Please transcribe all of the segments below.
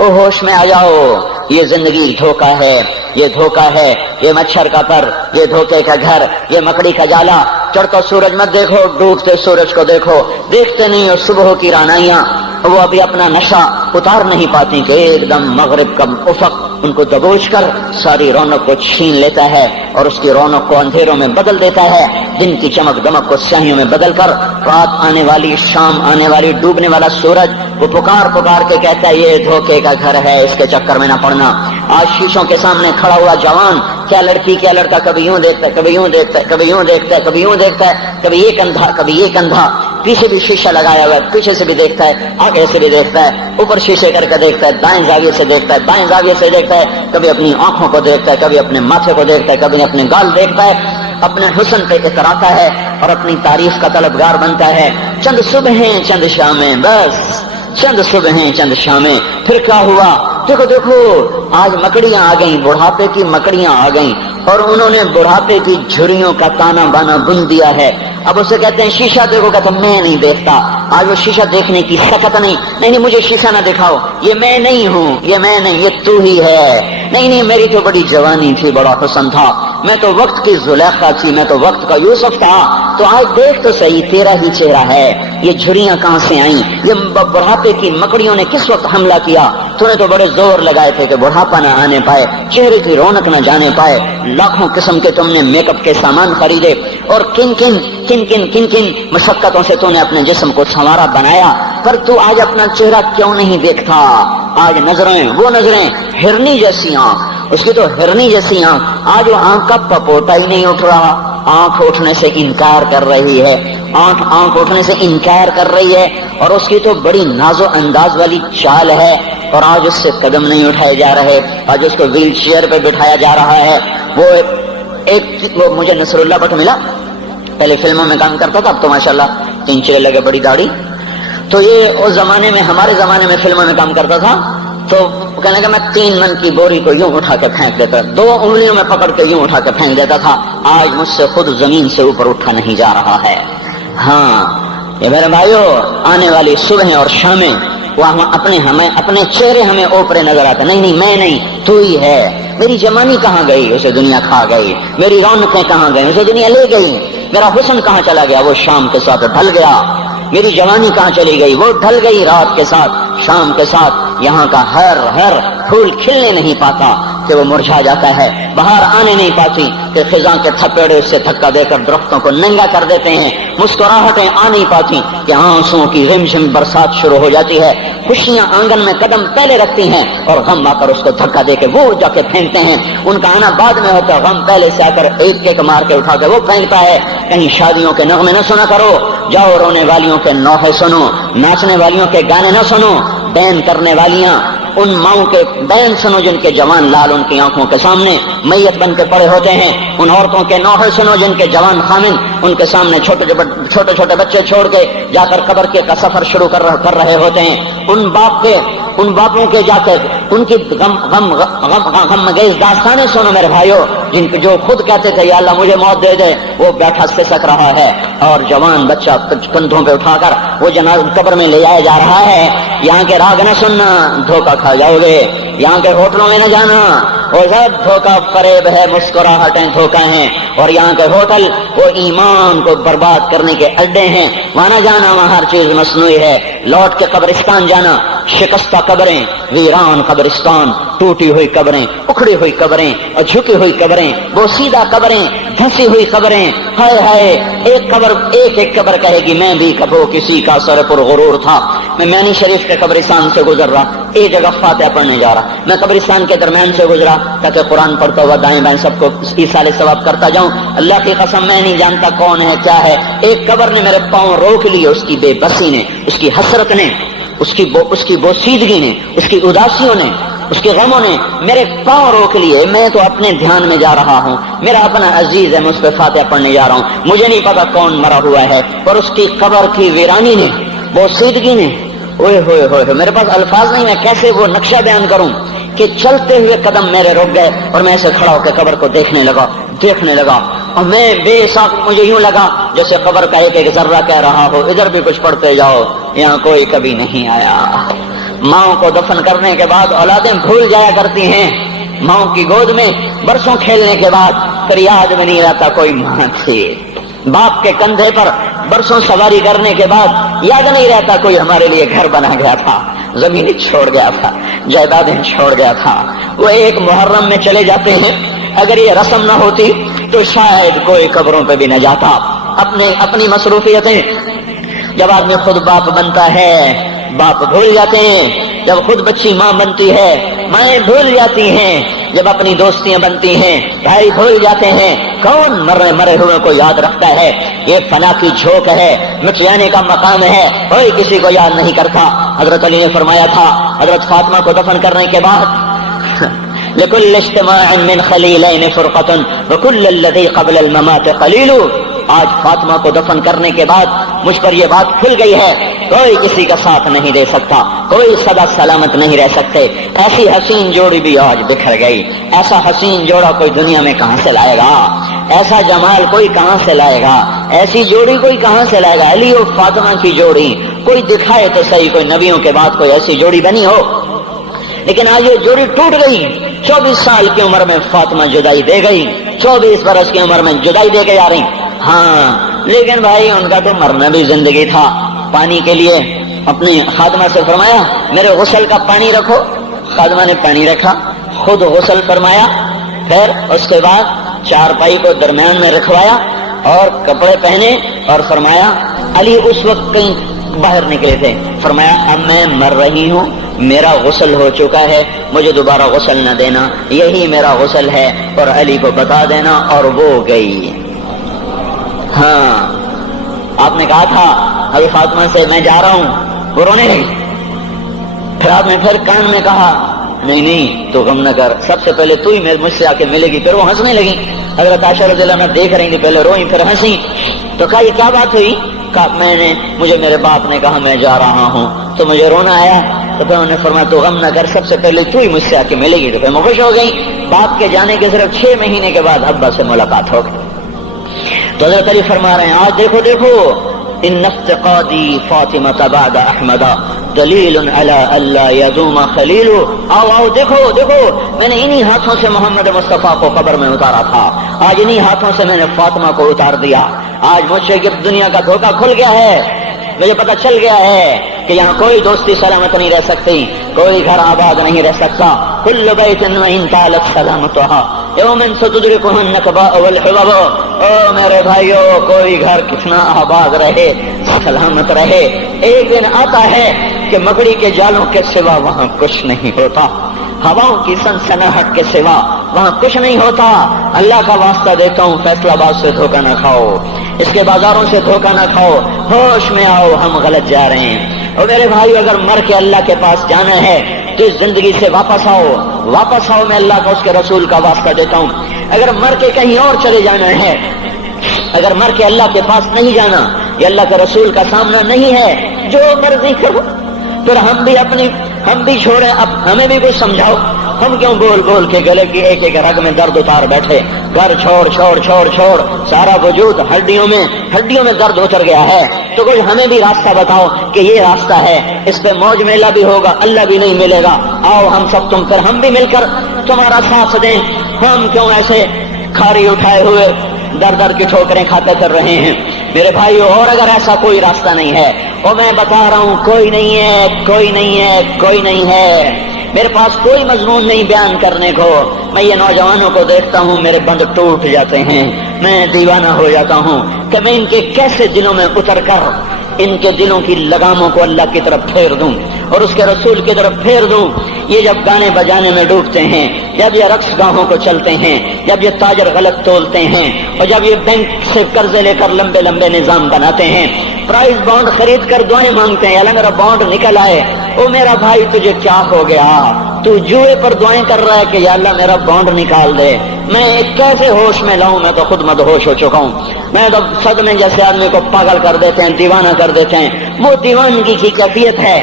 ओ होश में आ जाओ, ये जिंदगी धोखा है, ये धोखा है, ये मच्छर का पर, ये धोखे का घर, ये मकड़ी का जाला। चढ़ता सूरज मत देखो, डूबते सूरज को देखो। देखते नहीं हो सुबह की रानाइयां, वो अभी अपना नशा उतार नहीं पाती कि एकदम मगरिब का उफक उनको दबोच कर सारी रौनक को छीन लेता है और उसकी रौनक को अंधेरों में बदल देता है, दिन की चमक दमक को स्याहियों में बदल कर रात आने वाली, शाम आने वाली, डूबने वाला सूरज वो पुकार पुकार के कहता है ये धोखे का घर है, इसके चक्कर में ना पड़ना। आज शीशों के सामने खड़ा हुआ जवान क्या लड़की क्या लड़का कभी यूं देखता है, कभी यूं देखता है, कभी यूं देखता है, कभी यूं देखता है, कभी एक अंधा कभी एक अंधा, पीछे भी शीशा लगाया हुआ है, पीछे से भी देखता है, आगे से भी देखता है, ऊपर शीशे करके देखता है, दाएं जाविये से देखता है, बाएं जाविये से देखता है, कभी अपनी आंखों को देखता है, कभी अपने माथे को देखता है, कभी अपने गाल देखता है, अपने हुस्न पे इतराता है और अपनी तारीफ का तलबगार बनता है। चंद सुबहें चंद शामें, बस चंद सुबहें चंद शामें, फिर क्या हुआ? देखो देखो आज मकड़ियां आ गईं, बुढ़ापे की मकड़ियां आ गईं और उन्होंने बुढ़ापे की झुर्रियों का ताना बाना बुन दिया है। अब उसे कहते हैं शीशा देखो, कहता मैं नहीं देखता। आज वो शीशा देखने की सकत नहीं, मुझे शीशा ना दिखाओ, ये मैं नहीं हूँ, ये मैं नहीं, ये तू ही है। नहीं मेरी तो बड़ी जवानी थी, बड़ा हुस्न था, मैं तो वक्त की जुलेखा थी, मैं तो वक्त का यूसुफ था। तो आज देख तो सही, तेरा ही चेहरा है, ये झुर्रियां कहां से आई, ये बुढ़ापे की मकड़ियों ने किस वक्त हमला किया? तूने तो बड़े जोर लगाए थे कि बुढ़ापा ना आने पाए, चेहरे की रौनक न जाने पाए, लाखों किस्म के तुमने मेकअप के सामान खरीदे और किन किन मशक्कतों से तूने अपने जिस्म को संवारा बनाया, पर तू आज अपना चेहरा क्यों नहीं देखता? आज नजरें, वो नजरें हिरनी जैसी आंख, उसकी तो हिरनी जैसी आंख, आज वो आंख का पपोटा ही नहीं उठ रहा, आंख उठने से इनकार कर रही है, आंख उठने से इनकार कर रही है और उसकी तो बड़ी नाजो अंदाज वाली चाल है और आज उससे कदम नहीं उठाए जा रहे, आज उसको व्हील चेयर पे बिठाया जा रहा है। वो मुझे नसरुल्लाह भट्ट मिला, पहले फिल्मों में काम करता था, अब तो माशाल्लाह 3 चेहरे लगे, बड़ी दाढ़ी। तो ये उस जमाने में, हमारे जमाने में फिल्मों में काम करता था, तो कहने लगा मैं 3 मन की बोरी को यूं उठा के फेंक देता, 2 उंगलियों में पकड़ के यूं उठा के फेंक देता था, आज मुझसे खुद जमीन से ऊपर उठा नहीं जा रहा है। हाँ ये मेरे भाइयों, आने वाली सुबह और शामें वो अपने चेहरे हमें ओपरे नजर आते, नहीं मैं नहीं, तू ही है। मेरी जवानी कहाँ गई, उसे दुनिया खा गई, मेरी रौनकें कहाँ गई, उसे दुनिया ले गई, मेरा हुस्न कहाँ चला गया, वो शाम के साथ ढल गया, मेरी जवानी कहाँ चली गई, वो ढल गई रात के साथ, शाम के साथ। यहाँ का हर फूल खिलने नहीं पाता कि वो मुरझा जाता है, बाहर आने नहीं पाती कि खिजा के थपेड़े से धक्का देकर दरख्तों को नंगा कर देते हैं, मुस्कुराहटें आ नहीं पाती कि आंसुओं की रिमझिम बरसात शुरू हो जाती है, खुशियां आंगन में कदम पहले रखती हैं और गम आकर उसको धक्का देके वो जाके फेंकते हैं। उनका आना बाद में होता है, गम पहले से आकर एक मार के उठा के वो फेंकता है। कहीं शादियों के नगमे न सुना करो, जाओ रोने वालियों के नौहे सुनो, नाचने वालियों के गाने न सुनो, बैन करने वालियां उन माओं के बैन सुनो जिनके जवान लाल उनकी आंखों के सामने मैयत बन के पड़े होते हैं, उन औरतों के नौहे सुनो जिनके जवान खामिन उनके सामने छोटे छोटे बच्चे छोड़ के जाकर कब्र का सफर शुरू कर रहे होते हैं, उन बापों के जाकर उनकी गम गई दास्तानें सुनो मेरे भाइयों, जिनके जो खुद कहते थे या अल्लाह मुझे मौत दे दे, वो बैठा सिसक रहा है और जवान बच्चा कंधों पे उठाकर वो जनाज़ा कब्र में ले जाया जा रहा है। यहाँ के राग न सुनना, धोखा खा जाओगे, यहाँ के होटलों में न जाना, वो सब धोखा फरेब है, मुस्कुराहटें धोखा हैं, और यहाँ के होटल वो ईमान को बर्बाद करने के अड्डे हैं, वहां न जाना, वहां हर चीज मसनूई है। लौट के कब्रिस्तान जाना, शिकस्ता कब्रें, वीरान कब्रिस्तान, टूटी हुई कब्रें, उखड़ी हुई कब्रें और झुकी हुई कब्रें, वो सीधा कब्रें, धंसी हुई कब्रें, हाय हाय एक कब्र कहेगी मैं भी कबो किसी का सर पर गुरूर था। मैं मैनी शरीफ के कब्रिस्तान से गुजर रहा, एक जगह फातिहा पढ़ने जा रहा, मैं कब्रिस्तान के दरमियान से गुजरा ताकि कुरान पढ़ता हुआ दाएं बाएं सबको ईसाले सवाब करता जाऊं। अल्लाह की कसम मैं नहीं जानता कौन है क्या है, एक कब्र ने मेरे पांव रोक लिए, उसकी बेबसी ने, उसकी हसरत ने, उसकी बोसीदगी ने, उसकी उदासियों ने, उसके गमों ने मेरे पांव रोक लिए। मैं तो अपने ध्यान में जा रहा हूँ, मेरा अपना अजीज है, मैं उस पर फातिहा पढ़ने जा रहा हूँ, मुझे नहीं पता कौन मरा हुआ है, पर उसकी कब्र की वीरानी ने, बोसीदगी ने, ओए होए होए, मेरे पास अल्फाज नहीं, मैं कैसे वो नक्शा बयान करूं कि चलते हुए कदम मेरे रुक गए और मैं ऐसे खड़ा होकर कब्र को देखने लगा और मैं बेसाख, मुझे यूं लगा जैसे कब्र का एक जर्रा कह रहा हो, इधर भी कुछ पढ़ते जाओ, यहाँ कोई कभी नहीं आया। ماؤں کو دفن کرنے کے بعد اولادیں بھول جایا کرتی ہیں، ماؤں کی گود میں برسوں کھیلنے کے بعد پھر یاد میں نہیں رہتا کوئی ماں تھی، باپ کے کندھے پر برسوں سواری کرنے کے بعد یاد نہیں رہتا کوئی ہمارے لیے گھر بنا گیا تھا، زمینیں چھوڑ گیا تھا، جائیدادیں چھوڑ گیا تھا۔ وہ ایک محرم میں چلے جاتے ہیں، اگر یہ رسم نہ ہوتی تو شاید کوئی قبروں پہ بھی نہ جاتا۔ اپنی مصروفیتیں، جب آدمی خود باپ بنتا ہے باپ بھول جاتے ہیں، جب خود بچی ماں بنتی ہے مائیں بھول جاتی ہیں، جب اپنی دوستیاں بنتی ہیں بھائی بھول جاتے ہیں۔ کون مرے ہوئے کو یاد رکھتا ہے؟ یہ فنا کی جھوک ہے، مٹ جانے کا مقام ہے، کوئی کسی کو یاد نہیں کرتا۔ حضرت علی نے فرمایا تھا حضرت فاطمہ کو دفن کرنے کے بعد لكل اجتماع من خليلين فرقة وكل الذي قبل الممات قليل۔ آج فاطمہ کو دفن کرنے کے بعد مجھ پر یہ بات کھل گئی ہے، کوئی کسی کا ساتھ نہیں دے سکتا، کوئی سدا سلامت نہیں رہ سکتے۔ ایسی حسین جوڑی بھی آج بکھر گئی، ایسا حسین جوڑا کوئی دنیا میں کہاں سے لائے گا؟ ایسا جمال کوئی کہاں سے لائے گا؟ ایسی جوڑی کوئی کہاں سے لائے گا؟ علی اور فاطمہ کی جوڑی کوئی دکھائے تو صحیح، کوئی نبیوں کے بعد کوئی ایسی جوڑی بنی ہو، لیکن آج یہ جوڑی ٹوٹ گئی۔ 24 سال کی عمر میں فاطمہ جدائی دے گئی، 24 برس کی عمر میں جدائی دے کے جا رہی۔ ہاں لیکن بھائی ان کا تو مرنا بھی زندگی تھا۔ پانی کے لیے اپنی خادمہ سے فرمایا میرے غسل کا پانی رکھو، خادمہ نے پانی رکھا، خود غسل فرمایا، پھر اس کے بعد چارپائی کو درمیان میں رکھوایا اور کپڑے پہنے اور فرمایا علی اس وقت کہیں باہر نکلے تھے، فرمایا اب میں مر رہی ہوں، میرا غسل ہو چکا ہے، مجھے دوبارہ غسل نہ دینا، یہی میرا غسل ہے اور علی کو بتا دینا۔ اور وہ گئی۔ ہاں آپ نے کہا تھا حضرت فاطمہ سے میں جا رہا ہوں، وہ رونے لگی۔ پھر آپ نے پھر کان میں کہا نہیں تو غم نہ کر، سب سے پہلے تو ہی مجھ سے آ کے ملے گی۔ پھر وہ ہنسنے لگی۔ حضرت عائشہ رضی اللہ عنہا دیکھ رہی تھی، پہلے روئی پھر ہنسی۔ تو کہا یہ کیا بات ہوئی؟ کہا مجھے میرے باپ نے کہا میں جا رہا ہوں تو مجھے رونا آیا، تو پھر انہوں نے فرمایا تو غم نہ کر، سب سے پہلے تو ہی مجھ سے آ کے ملے گی۔ تو پھر میں خوش ہو گئی۔ باپ کے جانے کے صرف 6 مہینے کے بعد ابا سے ملاقات ہو گئی۔ تو حضرت علی فرما رہے ہیں آج دیکھو ان افتقادی فاطمہ بعد احمد دلیل علی اللہ یدوم خلیل۔ آؤ دیکھو میں نے انہی ہاتھوں سے محمد مصطفیٰ کو قبر میں اتارا تھا، آج انہی ہاتھوں سے میں نے فاطمہ کو اتار دیا۔ آج مجھ سے دنیا کا دھوکہ کھل گیا ہے، مجھے پتہ چل گیا ہے کہ یہاں کوئی دوستی سلامت نہیں رہ سکتی، کوئی گھر آباد نہیں رہ سکتا۔ کل بیت وإن طالت سلامتها یوم ستدرکہ النکباء والحباب۔ او میرے بھائیو، کوئی گھر کتنا آباد رہے، سلامت رہے، ایک دن آتا ہے کہ مکڑی کے جالوں کے سوا وہاں کچھ نہیں ہوتا، ہواؤں کی سنسناہٹ کے سوا وہاں کچھ نہیں ہوتا۔ اللہ کا واسطہ دیتا ہوں فیصلہ آباد سے دھوکہ نہ کھاؤ، اس کے بازاروں سے دھوکہ نہ کھاؤ، ہوش میں آؤ، ہم غلط جا رہے ہیں۔ اور میرے بھائی اگر مر کے اللہ کے پاس جانا ہے تو اس زندگی سے واپس آؤ، میں اللہ کا اس کے رسول کا واسطہ دیتا ہوں۔ اگر مر کے کہیں اور چلے جانا ہے، اگر مر کے اللہ کے پاس نہیں جانا یا اللہ کے رسول کا سامنا نہیں ہے، جو مرضی کرو، پھر ہم بھی چھوڑیں، اب ہمیں بھی کچھ سمجھاؤ۔ ہم کیوں بول کے گلے کی ایک رگ میں درد اتار بیٹھے؟ گھر چھوڑ سارا وجود ہڈیوں میں درد اتر گیا ہے، تو کچھ ہمیں بھی راستہ بتاؤ کہ یہ راستہ ہے، اس پہ موج میلہ بھی ہوگا، اللہ بھی نہیں ملے گا۔ آؤ ہم سب پھر ہم بھی مل کر تمہارا ساتھ دیں۔ ہم کیوں ایسے کھاری اٹھائے ہوئے در کی ٹھوکریں کھاتے پھر رہے ہیں؟ میرے بھائیو، اور اگر ایسا کوئی راستہ نہیں ہے، اور میں بتا رہا ہوں کوئی نہیں ہے، میرے پاس کوئی مضمون نہیں بیان کرنے کو۔ میں یہ نوجوانوں کو دیکھتا ہوں، میرے بند ٹوٹ جاتے ہیں، میں دیوانہ ہو جاتا ہوں کہ میں ان کے کیسے دلوں میں اتر کر ان کے دلوں کی لگاموں کو اللہ کی طرف پھیر دوں اور اس کے رسول کی طرف پھیر دوں۔ یہ جب گانے بجانے میں ڈوبتے ہیں، جب یہ رقص گاہوں کو چلتے ہیں، جب یہ تاجر غلط تولتے ہیں، اور جب یہ بینک سے قرضے لے کر لمبے نظام بناتے ہیں، پرائز بانڈ خرید کر دعائیں مانگتے ہیں اللہ میرا بانڈ نکل آئے۔ او میرا بھائی، تجھے کیا ہو گیا؟ تو جوئے پر دعائیں کر رہا ہے کہ یا اللہ میرا بانڈ نکال دے۔ میں کیسے ہوش میں لاؤں؟ میں تو خود مدہوش ہو چکا ہوں۔ میں تو صدمے جیسے آدمی کو پاگل کر دیتے ہیں، دیوانہ کر دیتے ہیں۔ وہ دیوانگی کی کیفیت ہے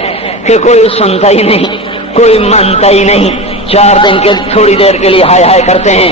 کہ کوئی سنتا ہی نہیں، کوئی مانتا ہی نہیں، 4 دن کے تھوڑی دیر کے لیے ہائے کرتے ہیں،